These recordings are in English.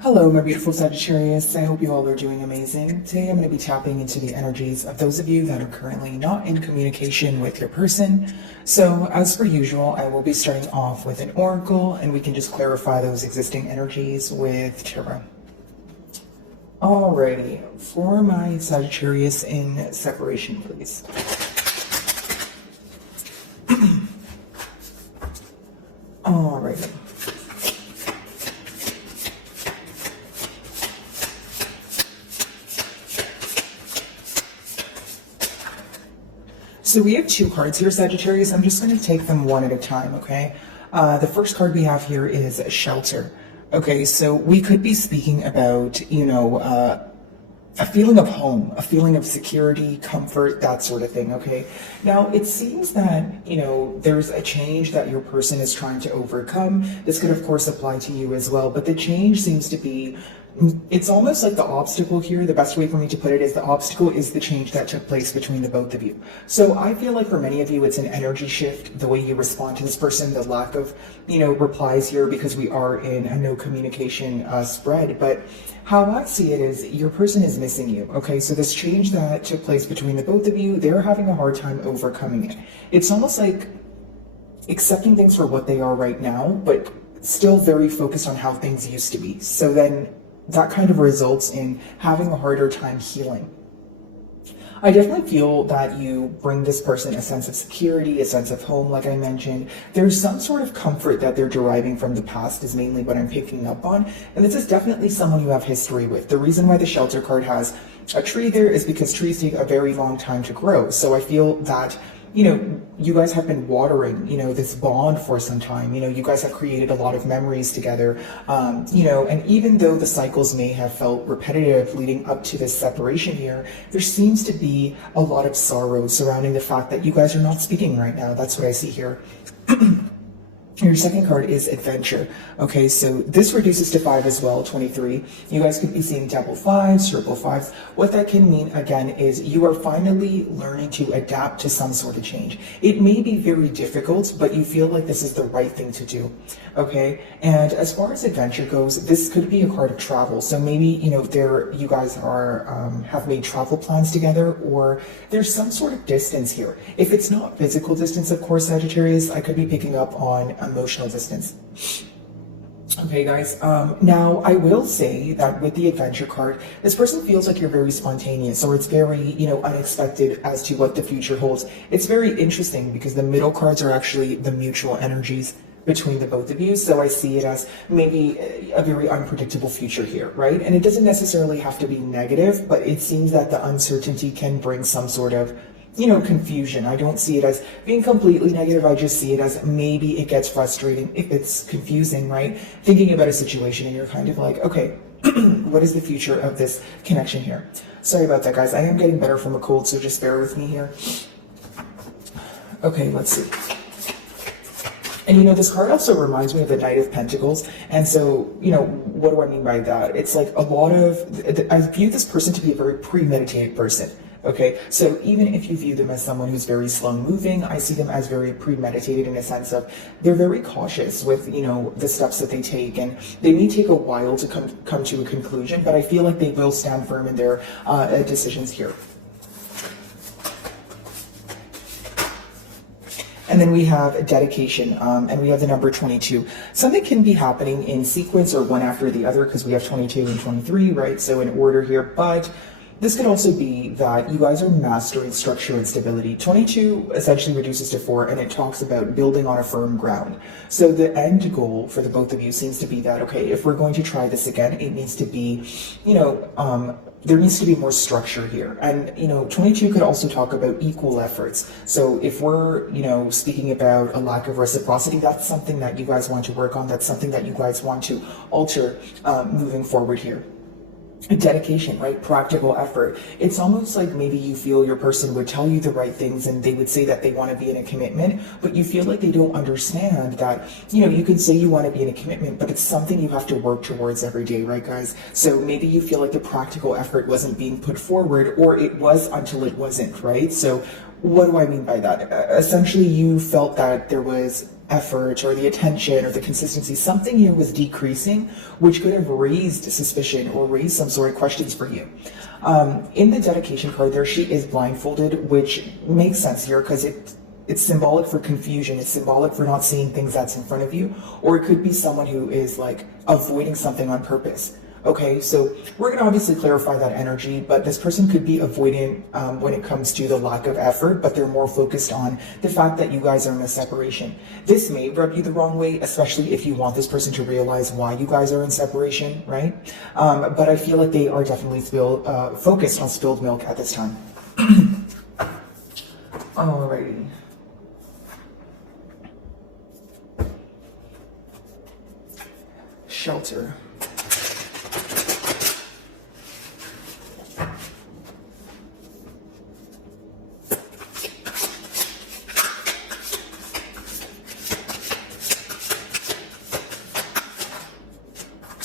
Hello, my beautiful Sagittarius. I hope you all are doing amazing. Today I'm going to be tapping into the energies of those of you that are currently not in communication with your person. So, as per usual, I will be starting off with an oracle, and we can just clarify those existing energies with tarot. Alrighty, for my Sagittarius in separation, please. Alrighty. So we have two cards here, Sagittarius. I'm just going to take them one at a time, okay? The first card we have here is shelter. Okay, so we could be speaking about, a feeling of home, a feeling of security, comfort, that sort of thing, okay? Now, it seems that, there's a change that your person is trying to overcome. This could, of course, apply to you as well, but the change seems to be, it's almost like the obstacle here. The best way for me to put it is the obstacle is the change that took place between the both of you. So I feel like for many of you, it's an energy shift, the way you respond to this person, the lack of, replies here because we are in a no communication spread. But how I see it is your person is missing you. Okay, so this change that took place between the both of you, they're having a hard time overcoming it. It's almost like accepting things for what they are right now, but still very focused on how things used to be. So then that kind of results in having a harder time healing. I definitely feel that you bring this person a sense of security, a sense of home, like I mentioned. There's some sort of comfort that they're deriving from the past is mainly what I'm picking up on. And this is definitely someone you have history with. The reason why the shelter card has a tree there is because trees take a very long time to grow. So I feel that you guys have been watering, this bond for some time. You guys have created a lot of memories together, and even though the cycles may have felt repetitive leading up to this separation here, there seems to be a lot of sorrow surrounding the fact that you guys are not speaking right now. That's what I see here. Your second card is adventure. Okay, so this reduces to 5 as well, 23. You guys could be seeing double 5s, triple 5s. What that can mean, again, is you are finally learning to adapt to some sort of change. It may be very difficult, but you feel like this is the right thing to do. Okay, and as far as adventure goes, this could be a card of travel. So maybe, you guys are have made travel plans together, or there's some sort of distance here. If it's not physical distance, of course, Sagittarius, I could be picking up on emotional distance. Okay, guys, now I will say that with the adventure card, this person feels like you're very spontaneous, or it's very, unexpected as to what the future holds. It's very interesting because the middle cards are actually the mutual energies between the both of you. So I see it as maybe a very unpredictable future here, right? And it doesn't necessarily have to be negative, but it seems that the uncertainty can bring some sort of confusion. I don't see it as being completely negative. I just see it as maybe it gets frustrating if it's confusing, right? Thinking about a situation and you're kind of like, okay, what is the future of this connection here? Sorry about that, guys. I am getting better from a cold, so just bear with me here. Okay, let's see. And this card also reminds me of the Knight of Pentacles. And so, what do I mean by that? It's like a lot of, I view this person to be a very premeditated person. Okay, so even if you view them as someone who's very slow moving, I see them as very premeditated in a sense of they're very cautious with, the steps that they take, and they may take a while to come to a conclusion, but I feel like they will stand firm in their decisions here. And then we have dedication, and we have the number 22. Something can be happening in sequence or one after the other because we have 22 and 23, right? So in order here, but this could also be that you guys are mastering structure and stability. 22 essentially reduces to 4, and it talks about building on a firm ground. So the end goal for the both of you seems to be that, okay, if we're going to try this again, it needs to be, there needs to be more structure here. And, 22 could also talk about equal efforts. So if we're, speaking about a lack of reciprocity, that's something that you guys want to work on. That's something that you guys want to alter moving forward here. Dedication, right? Practical effort. It's almost like maybe you feel your person would tell you the right things and they would say that they want to be in a commitment, but you feel like they don't understand that, you can say you want to be in a commitment, but it's something you have to work towards every day, right, guys? So maybe you feel like the practical effort wasn't being put forward, or it was until it wasn't, right? So what do I mean by that? Essentially, you felt that there was effort or the attention or the consistency, something here was decreasing, which could have raised suspicion or raised some sort of questions for you. In the dedication card there, she is blindfolded, which makes sense here because it's symbolic for confusion. It's symbolic for not seeing things that's in front of you, or it could be someone who is like avoiding something on purpose. Okay, so we're going to obviously clarify that energy, but this person could be avoidant when it comes to the lack of effort, but they're more focused on the fact that you guys are in a separation. This may rub you the wrong way, especially if you want this person to realize why you guys are in separation, right? But I feel like they are definitely focused on spilled milk at this time. Alrighty. Shelter.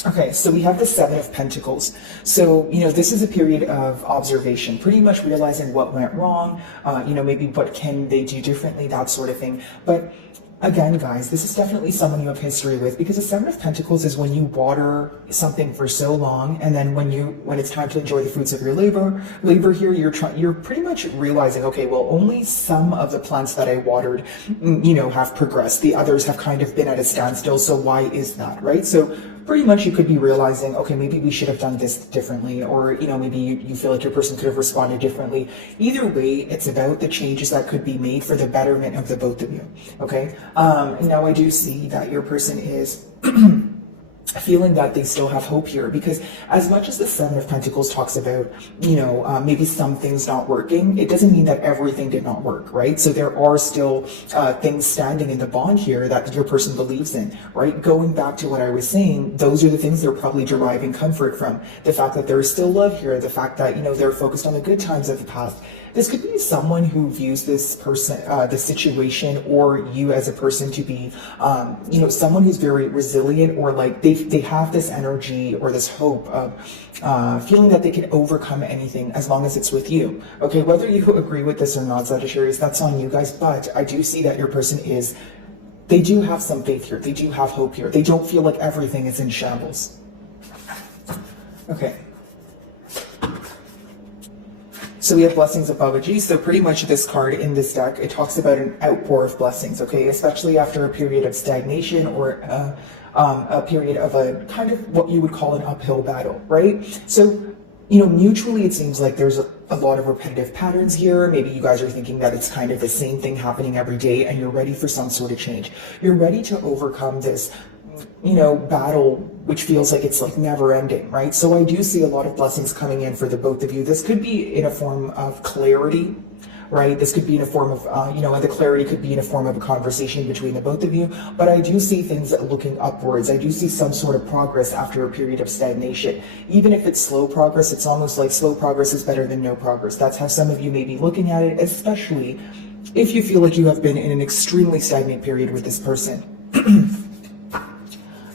Okay, so we have the Seven of Pentacles. So, this is a period of observation, pretty much realizing what went wrong, maybe what can they do differently, that sort of thing. But again, guys, this is definitely someone you have history with, because the Seven of Pentacles is when you water something for so long, and then when it's time to enjoy the fruits of your labor here, you're pretty much realizing, okay, well, only some of the plants that I watered, have progressed. The others have kind of been at a standstill. So why is that, right? So pretty much you could be realizing, okay, maybe we should have done this differently, or, maybe you feel like your person could have responded differently. Either way, it's about the changes that could be made for the betterment of the both of you, okay? Now I do see that your person is feeling that they still have hope here, because as much as the Seven of Pentacles talks about, maybe some things not working, it doesn't mean that everything did not work, right? So there are still things standing in the bond here that your person believes in, right? Going back to what I was saying, those are the things they're probably deriving comfort from. The fact that there is still love here, the fact that, they're focused on the good times of the past. This could be someone who views this person, the situation, or you as a person to be, someone who's very resilient, or like they have this energy or this hope of feeling that they can overcome anything as long as it's with you. Okay, whether you agree with this or not, Sagittarius, that's on you guys. But I do see that your person they do have some faith here. They do have hope here. They don't feel like everything is in shambles. Okay. So we have blessings of Baba G. So pretty much this card in this deck, it talks about an outpour of blessings, okay? Especially after a period of stagnation, or a period of a kind of what you would call an uphill battle, right? So, mutually it seems like there's a lot of repetitive patterns here. Maybe you guys are thinking that it's kind of the same thing happening every day, and you're ready for some sort of change. You're ready to overcome this battle, which feels like it's like never ending, right? So I do see a lot of blessings coming in for the both of you. This could be in a form of clarity, right? This could be in a form of, and the clarity could be in a form of a conversation between the both of you. But I do see things looking upwards. I do see some sort of progress after a period of stagnation. Even if it's slow progress, it's almost like slow progress is better than no progress. That's how some of you may be looking at it, especially if you feel like you have been in an extremely stagnant period with this person.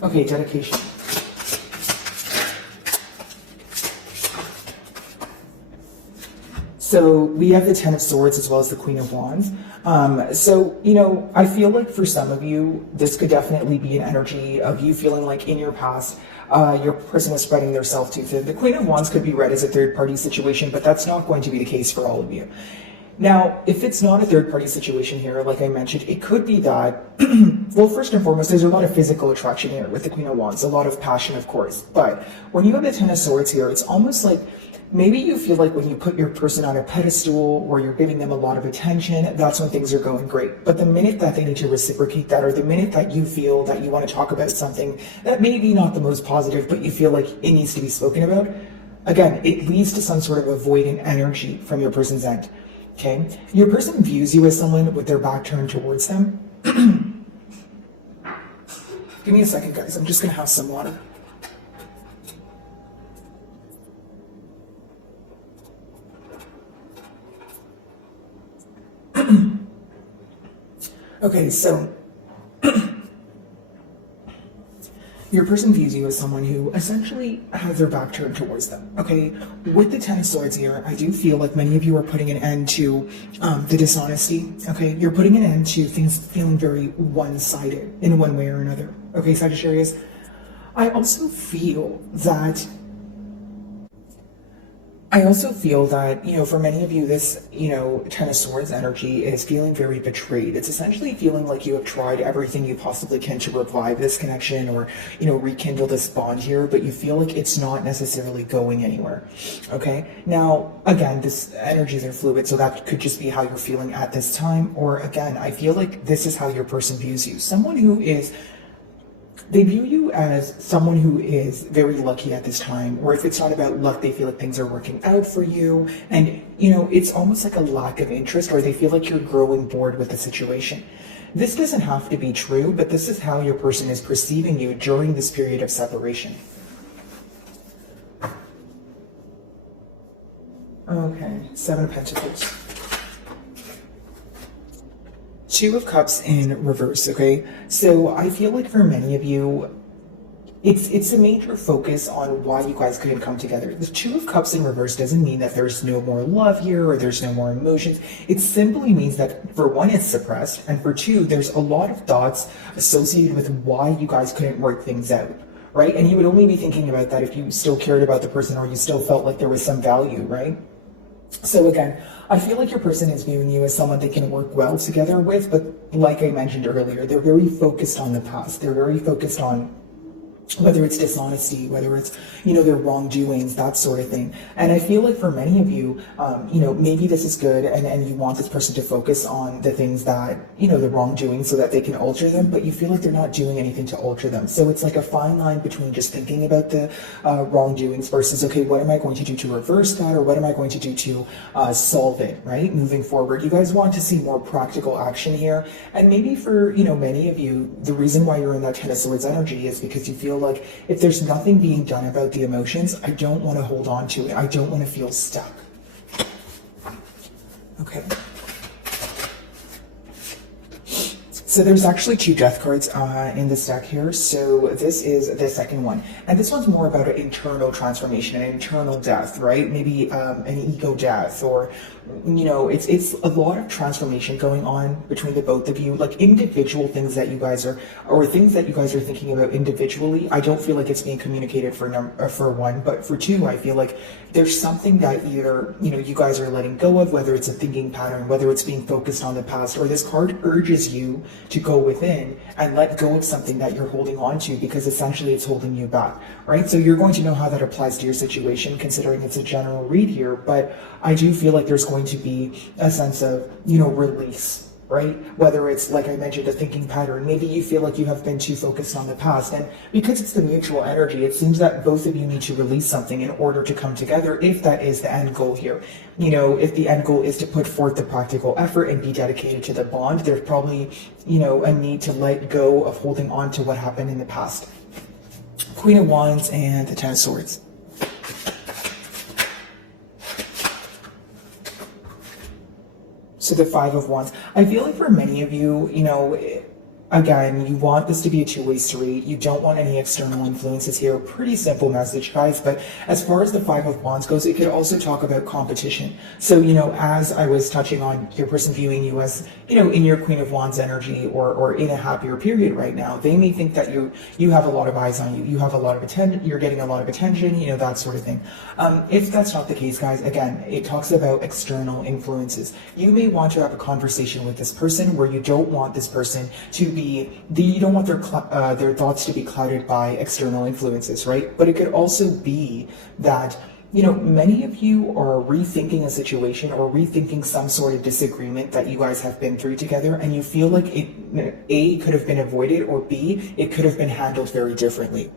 Okay, dedication. So we have the Ten of Swords as well as the Queen of Wands. I feel like for some of you, this could definitely be an energy of you feeling like in your past, your person was spreading their self too thin. The Queen of Wands could be read as a third-party situation, but that's not going to be the case for all of you. Now, if it's not a third-party situation here, like I mentioned, it could be that, well, first and foremost, there's a lot of physical attraction here with the Queen of Wands, a lot of passion, of course. But when you have the Ten of Swords here, it's almost like maybe you feel like when you put your person on a pedestal or you're giving them a lot of attention, that's when things are going great. But the minute that they need to reciprocate that, or the minute that you feel that you want to talk about something that may be not the most positive, but you feel like it needs to be spoken about, again, it leads to some sort of avoidant energy from your person's end. Okay, your person views you as someone with their back turned towards them. Give me a second, guys. I'm just going to have some water. your person views you as someone who essentially has their back turned towards them, okay? With the Ten of Swords here, I do feel like many of you are putting an end to the dishonesty, okay? You're putting an end to things feeling very one-sided in one way or another, okay, Sagittarius? I also feel that, for many of you, this, Ten of Swords energy is feeling very betrayed. It's essentially feeling like you have tried everything you possibly can to revive this connection or, rekindle this bond here, but you feel like it's not necessarily going anywhere, okay? Now, again, this energies are fluid, so that could just be how you're feeling at this time, or again, I feel like this is how your person views you. Someone who is they view you as someone who is very lucky at this time, or if it's not about luck, they feel like things are working out for you. And, it's almost like a lack of interest, or they feel like you're growing bored with the situation. This doesn't have to be true, but this is how your person is perceiving you during this period of separation. Okay, Seven of Pentacles. Two of Cups in reverse, okay? So I feel like for many of you, it's a major focus on why you guys couldn't come together. The Two of Cups in reverse doesn't mean that there's no more love here or there's no more emotions. It simply means that for one, it's suppressed, and for two, there's a lot of thoughts associated with why you guys couldn't work things out, right? And you would only be thinking about that if you still cared about the person or you still felt like there was some value, right? So again, I feel like your person is viewing you as someone they can work well together with, but like I mentioned earlier, they're very focused on the past. They're very focused on whether it's dishonesty, whether it's, their wrongdoings, that sort of thing. And I feel like for many of you, maybe this is good and you want this person to focus on the things that, the wrongdoing so that they can alter them, but you feel like they're not doing anything to alter them. So it's like a fine line between just thinking about the wrongdoings versus, okay, what am I going to do to reverse that, or what am I going to do to solve it, right? Moving forward, you guys want to see more practical action here. And maybe for, many of you, the reason why you're in that Ten of Swords energy is because you feel like if there's nothing being done about the emotions, I don't want to hold on to it. I don't want to feel stuck. Okay. So there's actually two death cards in this deck here. So this is the second one. And this one's more about an internal transformation, an internal death, right? Maybe an ego death, or, it's a lot of transformation going on between the both of you, like individual things that you guys are, or things that you guys are thinking about individually. I don't feel like it's being communicated for one, but for two, I feel like there's something that either, you guys are letting go of, whether it's a thinking pattern, whether it's being focused on the past, or this card urges you to go within and let go of something that you're holding on to because essentially it's holding you back, right? So you're going to know how that applies to your situation, considering it's a general read here, but I do feel like there's going to be a sense of, release, right? Whether it's, like I mentioned, a thinking pattern, maybe you feel like you have been too focused on the past, and because it's the mutual energy, it seems that both of you need to release something in order to come together, if that is the end goal here. If the end goal is to put forth the practical effort and be dedicated to the bond, there's probably, a need to let go of holding on to what happened in the past. Queen of Wands and the Ten of Swords. So the Five of Wands. I feel like for many of you, again, you want this to be a two-way street. You don't want any external influences here. Pretty simple message, guys. But as far as the Five of Wands goes, it could also talk about competition. So, as I was touching on your person viewing you as, in your Queen of Wands energy or in a happier period right now, they may think that you have a lot of eyes on you. You have a lot of attention. You're getting a lot of attention, that sort of thing. If that's not the case, guys, again, it talks about external influences. You may want to have a conversation with this person where you don't want this person to you don't want their thoughts to be clouded by external influences, right? But it could also be that, many of you are rethinking a situation or rethinking some sort of disagreement that you guys have been through together, and you feel like it, A, could have been avoided, or B, it could have been handled very differently.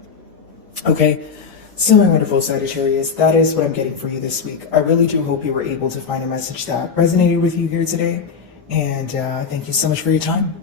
Okay? So my wonderful Sagittarius, that is what I'm getting for you this week. I really do hope you were able to find a message that resonated with you here today, and thank you so much for your time.